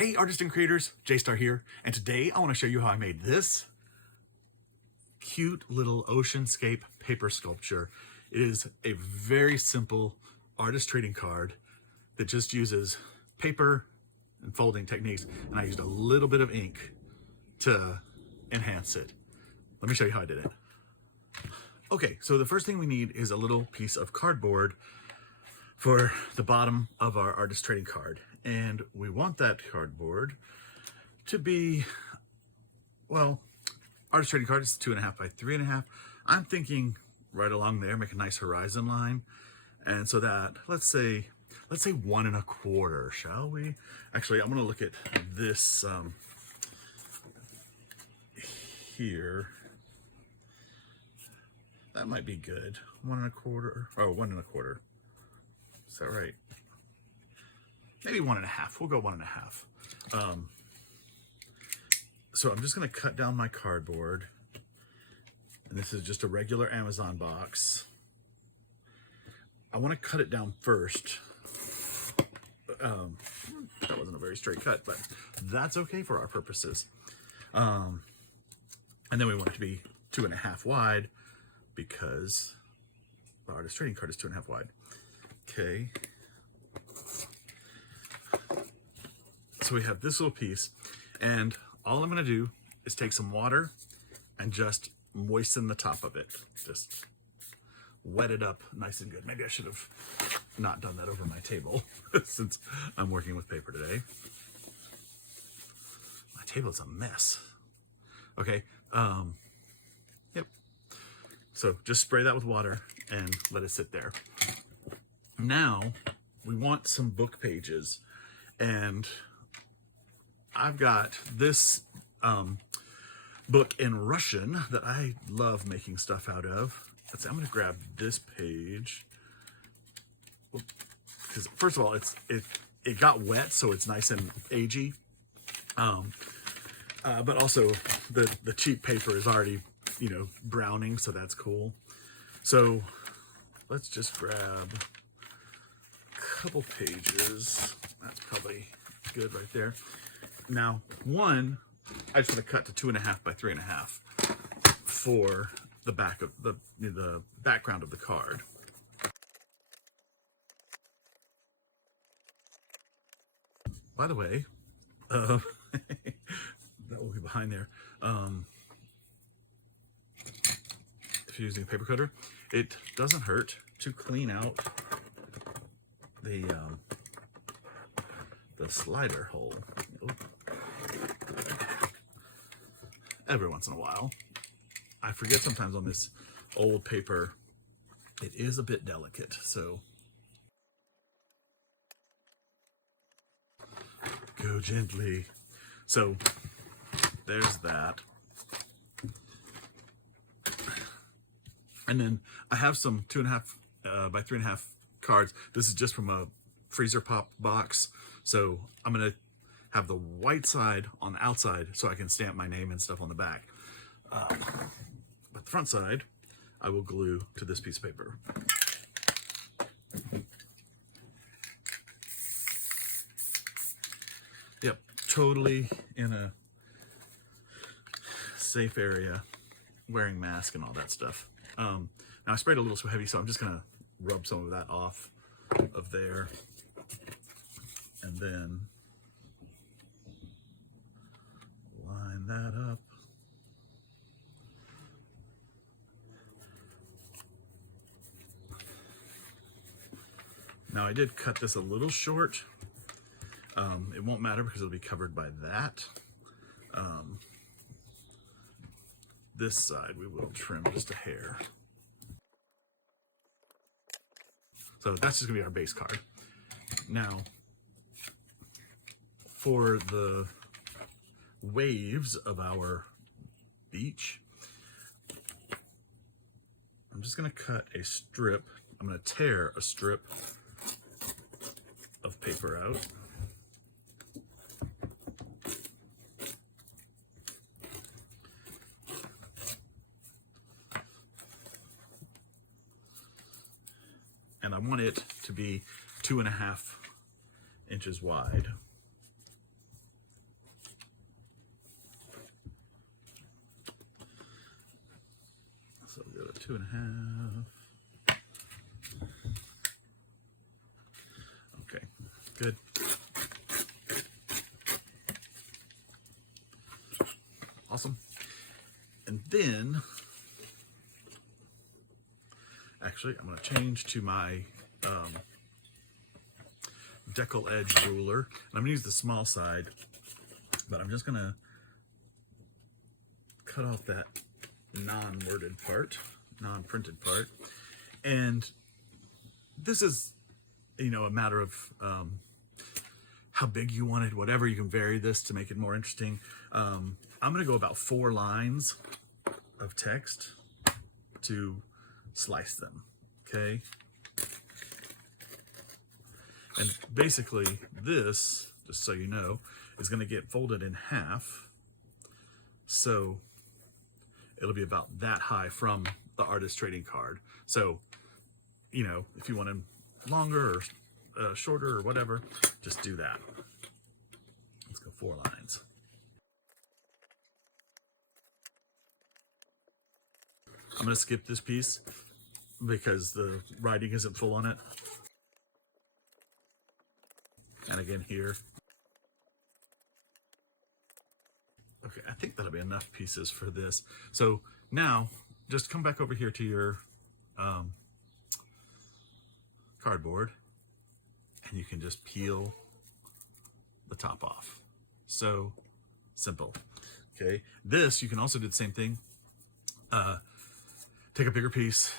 Hey artists and creators, J-Star here, and today I want to show you how I made this cute little oceanscape paper sculpture. It is a very simple artist trading card that just uses paper and folding techniques, and I used a little bit of ink to enhance it. Let me show you how I did it. Okay, so the first thing we need is a little piece of cardboard for the bottom of our artist trading card. And we want that cardboard to be, well, artist trading card is 2.5 by 3.5. I'm thinking right along there, make a nice horizon line. And so that, let's say 1.25, shall we? Actually, I'm gonna look at this here. That might be good. 1.25, oh, 1.25. Is that right? Maybe 1.5. We'll go 1.5. So I'm just going to cut down my cardboard. And this is just a regular Amazon box. I want to cut it down first. That wasn't a very straight cut, but that's okay for our purposes. And then we want it to be 2.5 wide because the artist trading card is 2.5 wide. Okay. So we have this little piece, and all I'm going to do is take some water and just moisten the top of it. Just wet it up nice and good. Maybe I should have not done that over my table since I'm working with paper today. My table is a mess. Okay. Yep. So just spray that with water and let it sit there. Now we want some book pages, and I've got this book in Russian that I love making stuff out of. Let's see, I'm going to grab this page because first of all, it got wet, so it's nice and agey. But also the cheap paper is already, browning, so that's cool. So let's just grab a couple pages. That's probably good right there. Now, I just want to cut to 2.5 by 3.5 for the back of the background of the card. By the way, that will be behind there. If you're using a paper cutter, it doesn't hurt to clean out the slider hole. Every once in a while. I forget sometimes on this old paper, it is a bit delicate, so go gently. So there's that. And then I have some 2.5 by 3.5 cards. This is just from a freezer pop box. So I'm gonna have the white side on the outside so I can stamp my name and stuff on the back. But the front side, I will glue to this piece of paper. Yep, totally in a safe area, wearing mask and all that stuff. Now I sprayed a little too heavy, so I'm just gonna rub some of that off of there. And then line that up. Now I did cut this a little short. It won't matter because it'll be covered by that. This side we will trim just a hair. So that's just gonna be our base card. Now, for the waves of our beach, I'm just gonna cut a strip. I'm gonna tear a strip of paper out. And I want it to be 2.5 inches wide. So we'll go to 2.5. Okay, good. Awesome. And then, actually, I'm going to change to my decal edge ruler. And I'm going to use the small side, but I'm just going to cut off that non-worded part, non-printed part. And this is, you know, a matter of how big you want it, whatever. You can vary this to make it more interesting. I'm going to go about 4 lines of text to slice them, okay? And basically this, just so you know, is going to get folded in half. So it'll be about that high from the artist trading card. So, you know, if you want them longer or shorter or whatever, just do that. Let's go 4 lines. I'm going to skip this piece because the writing isn't full on it. And again here. Okay, I think that'll be enough pieces for this. So now just come back over here to your cardboard and you can just peel the top off. So simple. Okay, this you can also do the same thing. Take a bigger piece,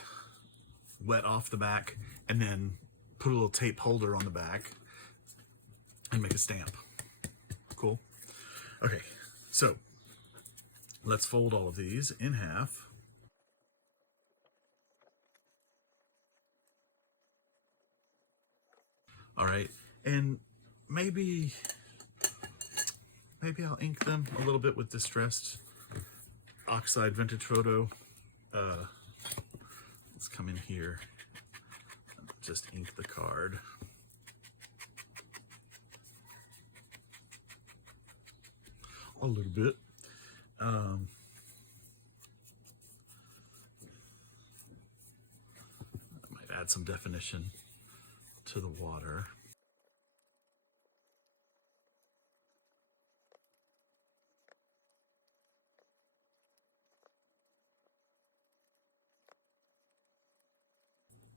wet off the back, and then put a little tape holder on the back and make a stamp. Cool. Okay, so let's fold all of these in half. All right, and maybe I'll ink them a little bit with Distressed Oxide Vintage Photo. Let's come in here and just ink the card. A little bit. I might add some definition to the water.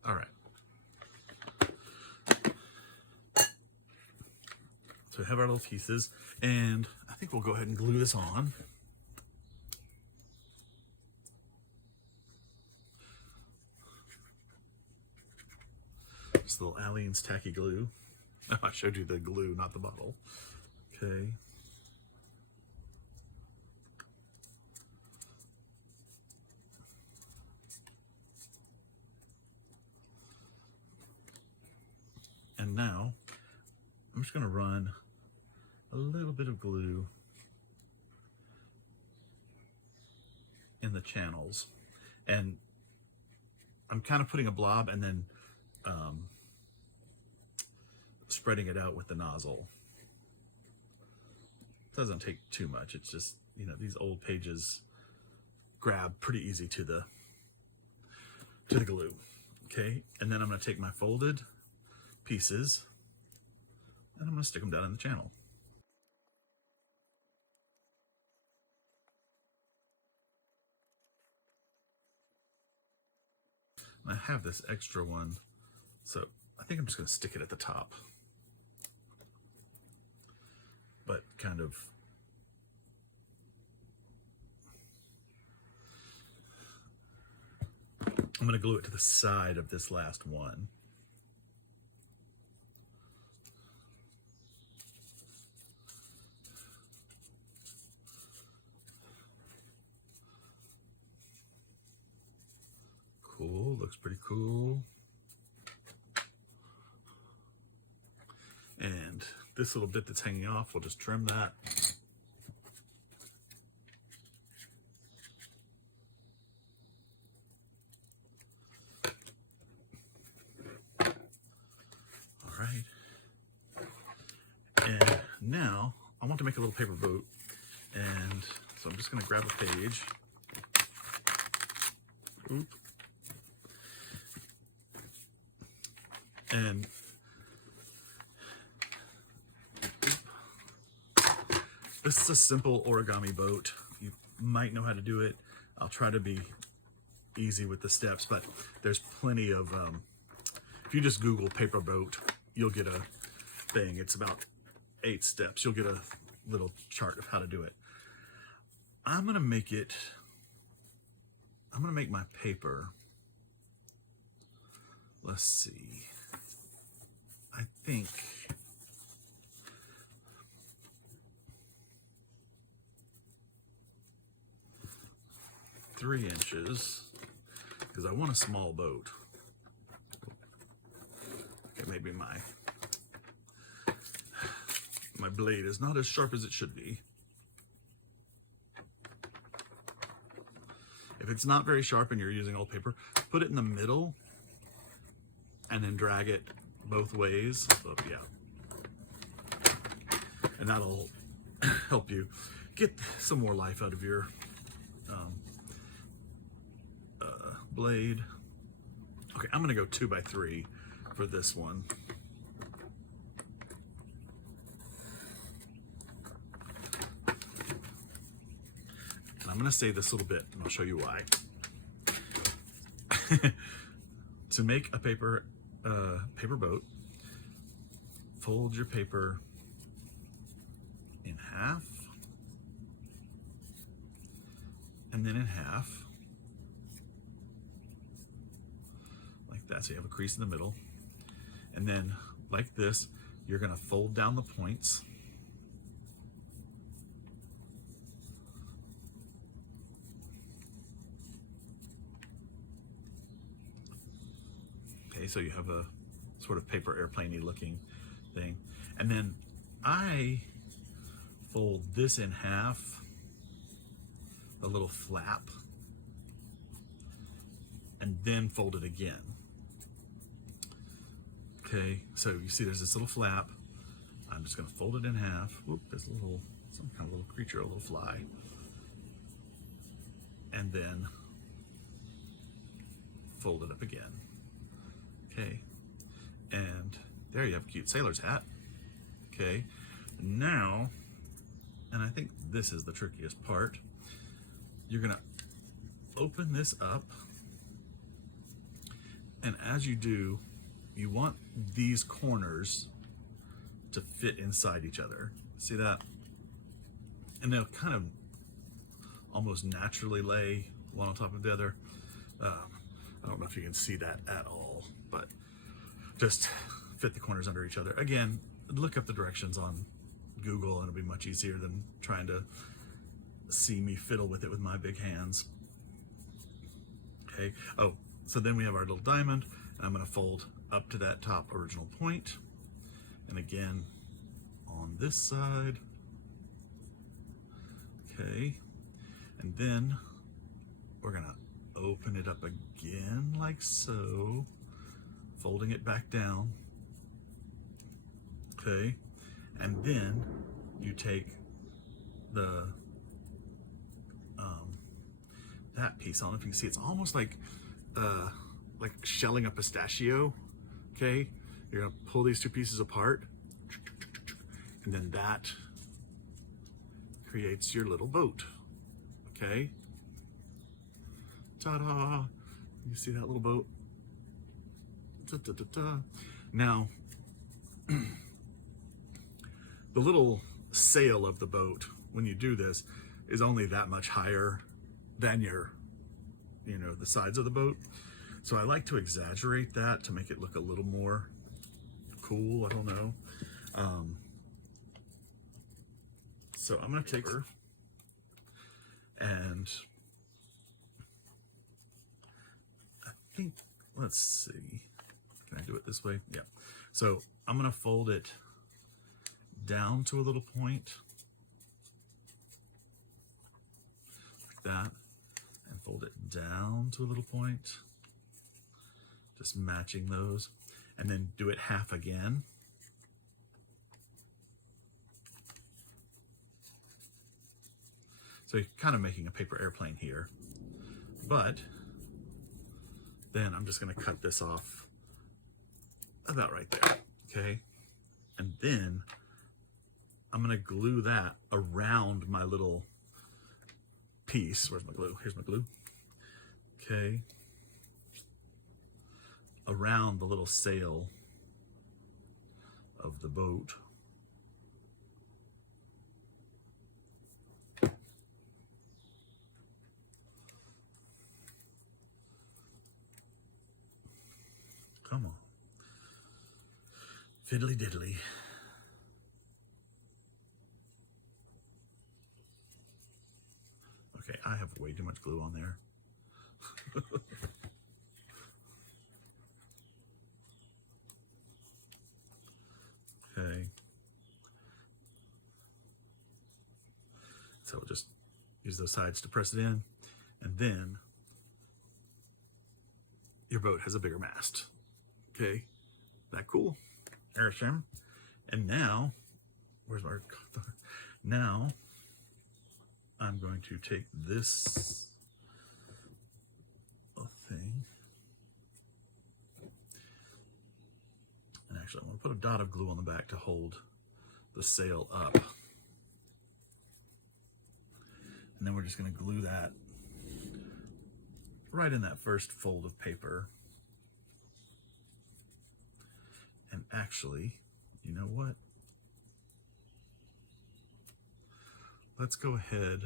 All right. So we have our little pieces, and I think we'll go ahead and glue this on. This little Aleene's tacky glue. I showed you the glue, not the bottle. Okay. And now I'm just going to run a little bit of glue in the channels, and I'm kind of putting a blob and then spreading it out with the nozzle. It doesn't take too much. It's just, you know, these old pages grab pretty easy to the glue. Okay, and then I'm going to take my folded pieces and I'm going to stick them down in the channel. And I have this extra one, so I think I'm just going to stick it at the top. But kind of I'm going to glue it to the side of this last one. Cool, looks pretty cool. And this little bit that's hanging off, we'll just trim that. All right. And now I want to make a little paper boat. And so I'm just going to grab a page. Oop. And this is a simple origami boat. You might know how to do it. I'll try to be easy with the steps, but there's plenty of, if you just Google paper boat, you'll get a thing. It's about 8 steps. You'll get a little chart of how to do it. I'm gonna make my paper, let's see, I think three inches, because I want a small boat. Okay, maybe my blade is not as sharp as it should be. If it's not very sharp and you're using old paper, put it in the middle and then drag it both ways. So, yeah. And that'll help you get some more life out of your blade. Okay, I'm gonna go 2 by 3 for this one. And I'm gonna say this a little bit and I'll show you why. To make a paper boat, fold your paper in half and then in half. That, so you have a crease in the middle, and then like this you're going to fold down the points, okay, so you have a sort of paper airplane-y looking thing, and then I fold this in half, a little flap, and then fold it again. Okay, so you see there's this little flap. I'm just going to fold it in half. Whoop, there's some kind of little creature, a little fly. And then fold it up again. Okay, and there you have a cute sailor's hat. Okay, now, and I think this is the trickiest part, you're going to open this up, and as you do, you want these corners to fit inside each other. See that? And they'll kind of almost naturally lay one on top of the other. I don't know if you can see that at all, but just fit the corners under each other. Again, look up the directions on Google and it'll be much easier than trying to see me fiddle with it with my big hands. Okay, oh, so then we have our little diamond, and I'm gonna fold up to that top original point, and again on this side. Okay, and then we're gonna open it up again like so, folding it back down. Okay, and then you take the that piece on. If you can see, it's almost like shelling a pistachio. Okay, you're gonna pull these two pieces apart, and then that creates your little boat. Okay, ta-da! You see that little boat? Da-da-da-da. Now, the little sail of the boat, when you do this, is only that much higher than your, the sides of the boat. So I like to exaggerate that to make it look a little more cool. I don't know. So I'm gonna take her and I think, let's see, can I do it this way? Yeah. So I'm gonna fold it down to a little point like that, and fold it down to a little point, just matching those, and then do it half again. So you're kind of making a paper airplane here, but Then I'm just gonna cut this off about right there, okay? And then I'm gonna glue that around my little piece. Where's my glue? Here's my glue. Okay. Around the little sail of the boat. Come on. Fiddly diddly. Okay, I have way too much glue on there. Okay. So we'll just use those sides to press it in, and then your boat has a bigger mast. Okay, that cool? There's him. And now, where's my, now I'm going to take this thing, and actually I'm going to put a dot of glue on the back to hold the sail up. And then we're just going to glue that right in that first fold of paper. And actually, you know what? Let's go ahead.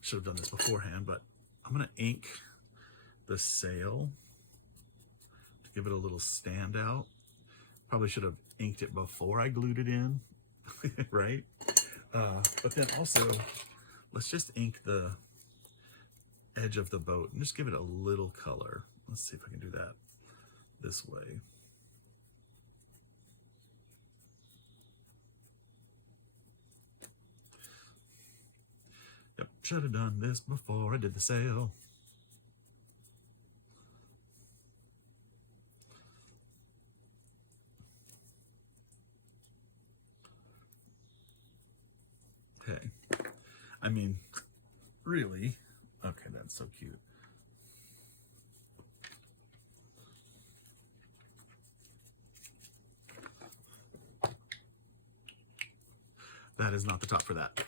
Should have done this beforehand, but I'm going to ink the sail to give it a little standout. Probably should have inked it before I glued it in, right? But then also, let's just ink the edge of the boat and just give it a little color. Let's see if I can do that this way. Yep, should have done this before I did the sail. Okay, I mean, really, okay, that's so cute. That is not the top for that.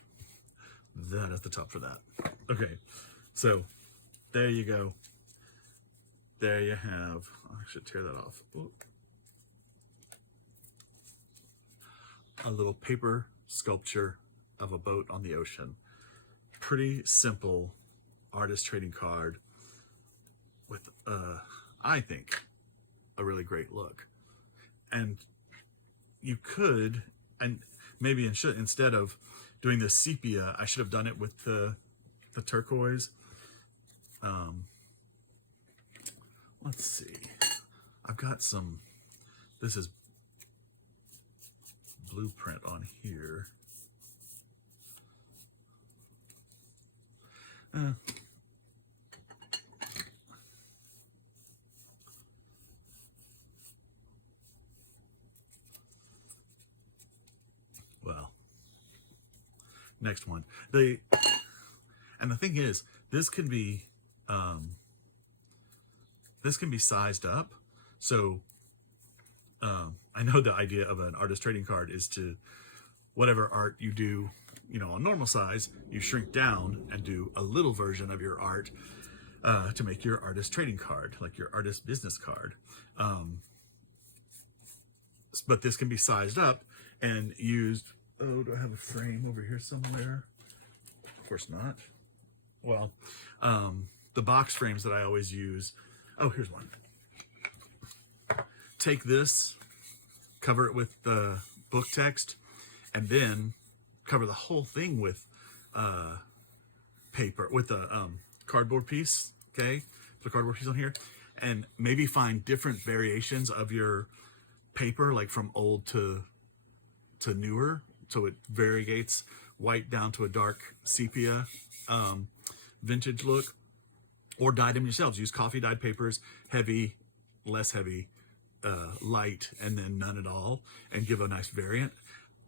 That is the top for that. Okay, so there you go. There you have, I should tear that off. Ooh. A little paper sculpture of a boat on the ocean. Pretty simple artist trading card with, I think, a really great look. And you could, and maybe instead of doing the sepia, I should have done it with the turquoise. Let's see. I've got some, this is blueprint on here. Well, next one. And the thing is, this can be sized up. So I know the idea of an artist trading card is to, whatever art you do, you know, on normal size, you shrink down and do a little version of your art to make your artist trading card, like your artist business card. But this can be sized up and used. Oh, do I have a frame over here somewhere? Of course not. Well, the box frames that I always use. Oh, here's one. Take this, cover it with the book text, and then cover the whole thing with paper, with a cardboard piece, okay? Put a cardboard piece on here, and maybe find different variations of your paper, like from old to newer, so it variegates white down to a dark sepia vintage look, or dye them yourselves. Use coffee dyed papers, heavy, less heavy, light, and then none at all, and give a nice variant.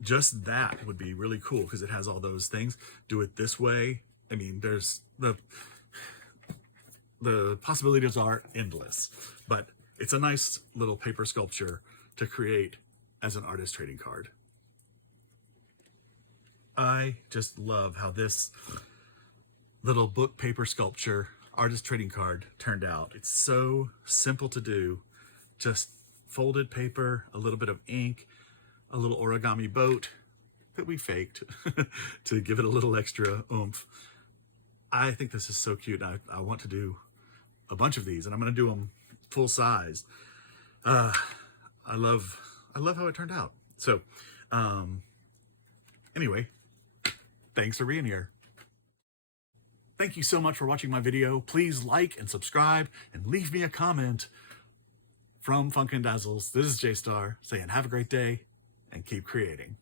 Just that would be really cool because it has all those things. Do it this way. I mean, there's the possibilities are endless, but it's a nice little paper sculpture to create as an artist trading card. I just love how this little book paper sculpture artist trading card turned out. It's so simple to do. Just folded paper, a little bit of ink, a little origami boat that we faked to give it a little extra oomph. I think this is so cute. I want to do a bunch of these, and I'm going to do them full size. I love how it turned out. So anyway, thanks for being here. Thank you so much for watching my video. Please like and subscribe and leave me a comment. From Funkin' Dazzles, this is J-Star saying have a great day and keep creating.